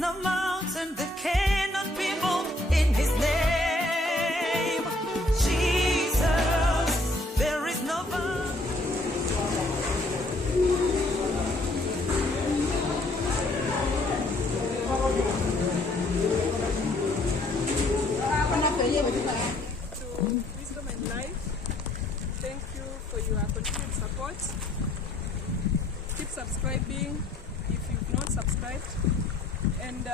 no mountain that cannot be moved in his name. Jesus, there is no to Wisdom and Life. Thank you for your continued support. Keep subscribing if you've not subscribed. And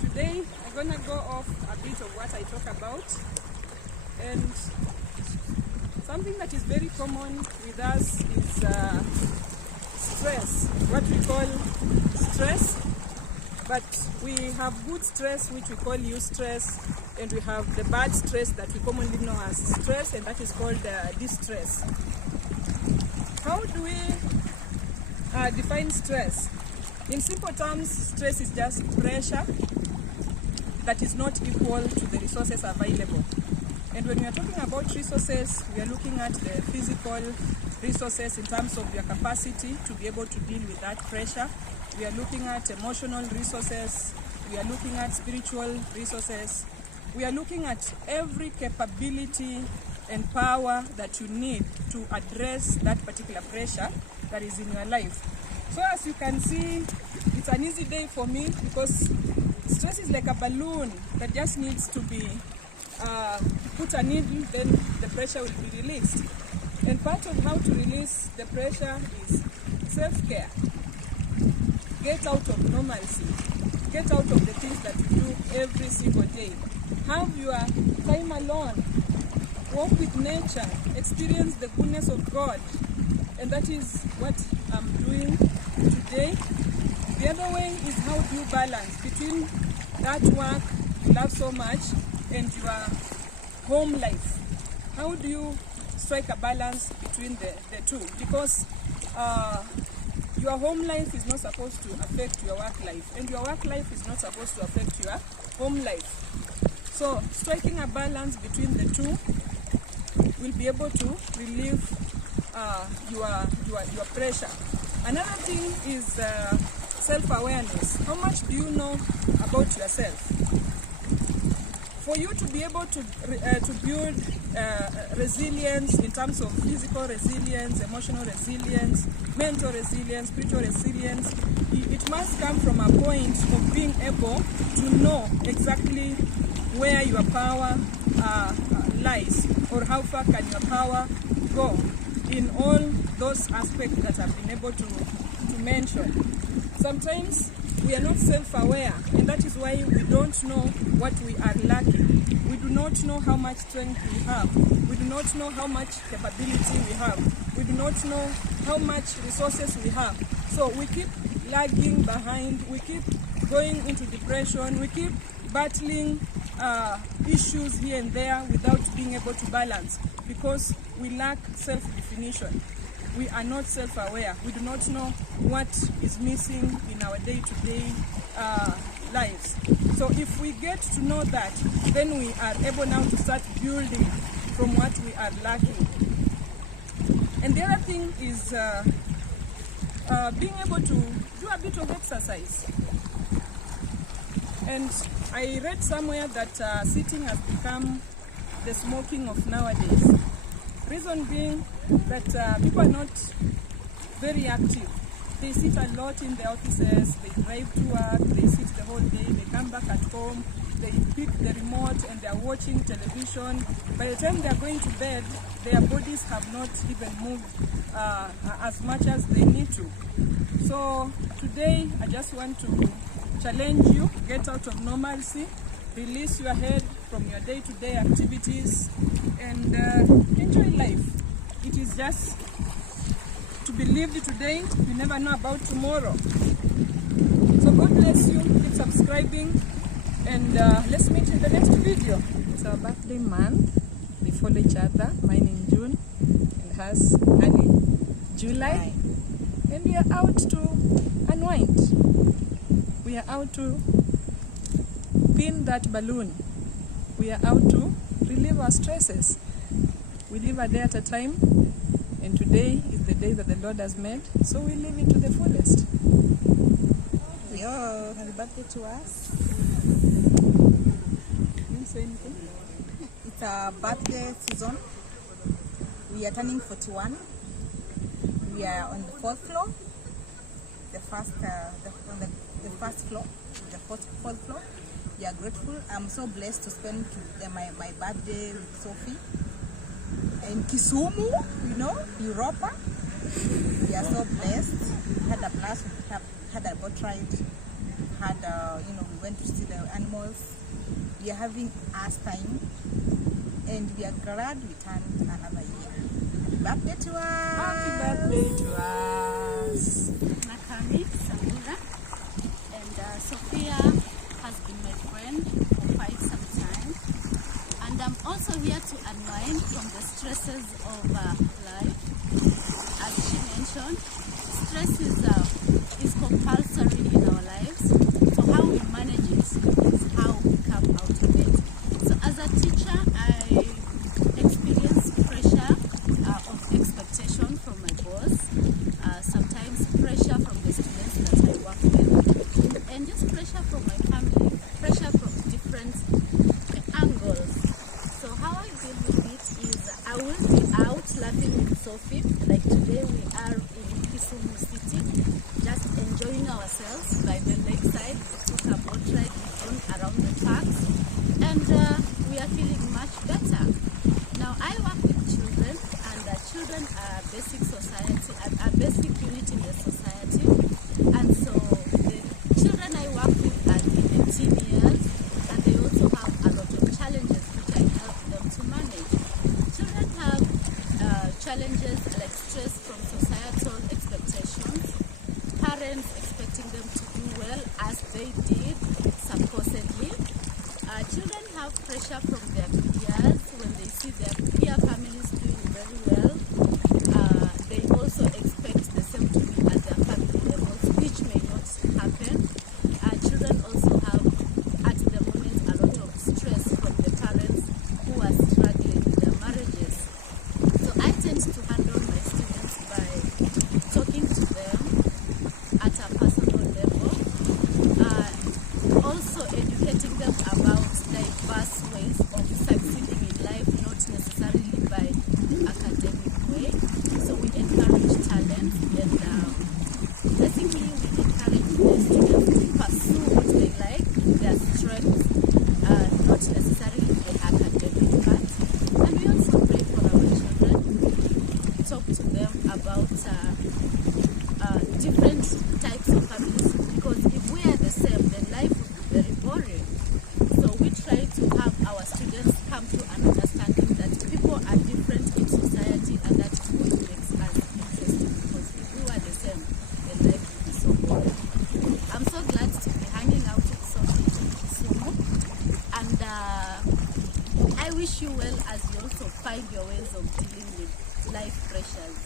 today I'm gonna go off a bit of what I talk about. And something that is very common with us is stress, what we call stress. But we have good stress, which we call eustress, and we have the bad stress that we commonly know as stress, and that is called distress. How do we define stress? In simple terms, stress is just pressure that is not equal to the resources available. And when we are talking about resources, we are looking at the physical resources in terms of your capacity to be able to deal with that pressure. We are looking at emotional resources. We are looking at spiritual resources. We are looking at every capability and power that you need to address that particular pressure that is in your life. So as you can see, it's an easy day for me because stress is like a balloon that just needs to be put a needle, then the pressure will be released. And part of how to release the pressure is self-care. Get out of normalcy. Get out of the things that you do every single day. Have your time alone. Walk with nature. Experience the goodness of God. And that is what I'm doing today. The other way is how do you balance between that work you love so much and your home life. How do you strike a balance between the two? Because your home life is not supposed to affect your work life, and your work life is not supposed to affect your home life. So striking a balance between the two will be able to relieve your pressure. Another thing is self-awareness. How much do you know about yourself? For you to be able to build resilience in terms of physical resilience, emotional resilience, mental resilience, spiritual resilience, it must come from a point of being able to know exactly where your power lies, or how far can your power go in all those aspects that I've been able to mention. Sometimes we are not self-aware, and that is why we don't know what we are lacking. We do not know how much strength we have. We do not know how much capability we have. We do not know how much resources we have. So we keep lagging behind. We keep going into depression. We keep battling issues here and there without being able to balance because we lack self-definition. We are not self-aware. We do not know what is missing in our day-to-day lives. So if we get to know that, then we are able now to start building from what we are lacking. And the other thing is being able to do a bit of exercise. And I read somewhere that sitting has become the smoking of nowadays. Reason being that people are not very active. They sit a lot in the offices, they drive to work, they sit the whole day, they come back at home, they pick the remote and they are watching television. By the time they are going to bed, their bodies have not even moved as much as they need to. So today I just want to challenge you, get out of normalcy, release your head from your day-to-day activities and enjoy life. It is just to be lived today. You never know about tomorrow. So God bless you. Keep subscribing and let's meet in the next video. It's our birthday month. We follow each other. Mine in June and hers early July. And we are out to unwind. We are out to pin that balloon. We are out to relieve our stresses. We live a day at a time, and today is the day that the Lord has made, so we live it to the fullest. We Yo, happy birthday to us. You want to say anything? It's a birthday season. We are turning 41. We are on the fourth floor. The first floor, the fourth floor. We are grateful. I'm so blessed to spend my birthday with Sophie in Kisumu, Europa. We are so blessed. Had a blast. We had a boat ride. We went to see the animals. We are having us time, and we are glad we turned another year. Happy birthday to us! Happy birthday to us! Nakami Samura, and Sophia has been my friend for quite some time, and I'm also here to unwind from the stresses of life. As she mentioned, stress is compulsory in our lives, so how we manage it is how we come out of it. So as a teacher, I experience pressure of expectation from my boss, sometimes pressure from the students that I work with, and just pressure from my family, pressure from different angles. So how I deal with it is I will be out laughing with Sophie, like today we are in Kisumu City, just enjoying ourselves by the lakeside. We took a boat ride, we've gone around the parks, and we are feeling much better. Now I work with children, and children are basic society, are basic unit in the society, and so the children I work with are in the teen years, and they also have a lot of challenges which I help them to manage. Children have challenges like stress from societal expectations, parents expecting them to do well as they did supposedly. Children have pressure from their peers when they see their peer families doing very well. They also expect the same to be at their family levels, which may not happen. Children also have, at the moment, a lot of stress from the parents who are struggling with their marriages. So I tend to handle my students by talking to them at a personal level, also educating them about diverse ways of succeeding in life, not necessarily by academic way. So we encourage talent, and basically we encourage the students to pursue what they like, their strengths, not necessarily the academic part. And we also pray for our children, talk to them about different types of families, because if we are the same, then life would be very boring. So we try to have our students come to an understanding that people are different in society, and that is what makes us interesting, because if we were the same, then life would be so boring. I'm so glad to be hanging out with Sophie in Kisumu, and I wish you well as you also find your ways of dealing with life pressures.